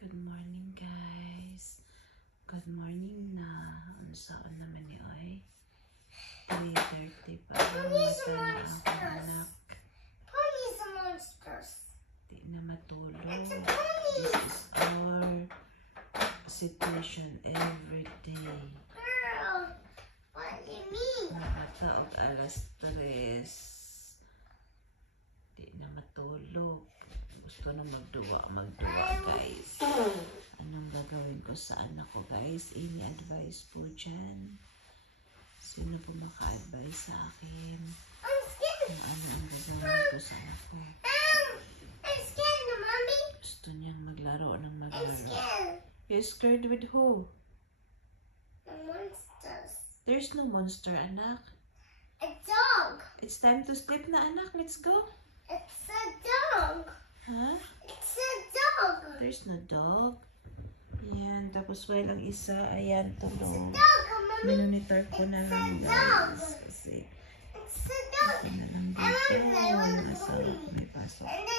Good morning, guys. Good morning na. Ano saan naman ni Oy? 3:30 pa. Mata na ang anak. Ponies are monsters. Di na matulog. It's a pony. This is our situation every day. Girl, what do you mean? Nakataog alas 3. Di na matulog. Gusto na magduwa, guys. Anong gagawin ko sa anak ko, guys? Any advice po dyan? Sino po maka-advise sa akin? I'm scared. Kung ano ang gagawin ko sa anak ko? I'm scared, Mommy. Gusto niyang maglaro ng I'm maglaro. scared. You're scared with who? The monsters. There's no monster, anak. A dog. It's time to sleep na, anak. Let's go. It's a dog. Huh? It's a dog. There's no dog. Yan. Tapos while ang isa, ayan, tulog. Dog, Mommy. Minonitor ko na lang, guys. Kasi, It's a dog. ito na lang I dito. want Yung to asawa play. ko may pasok. And the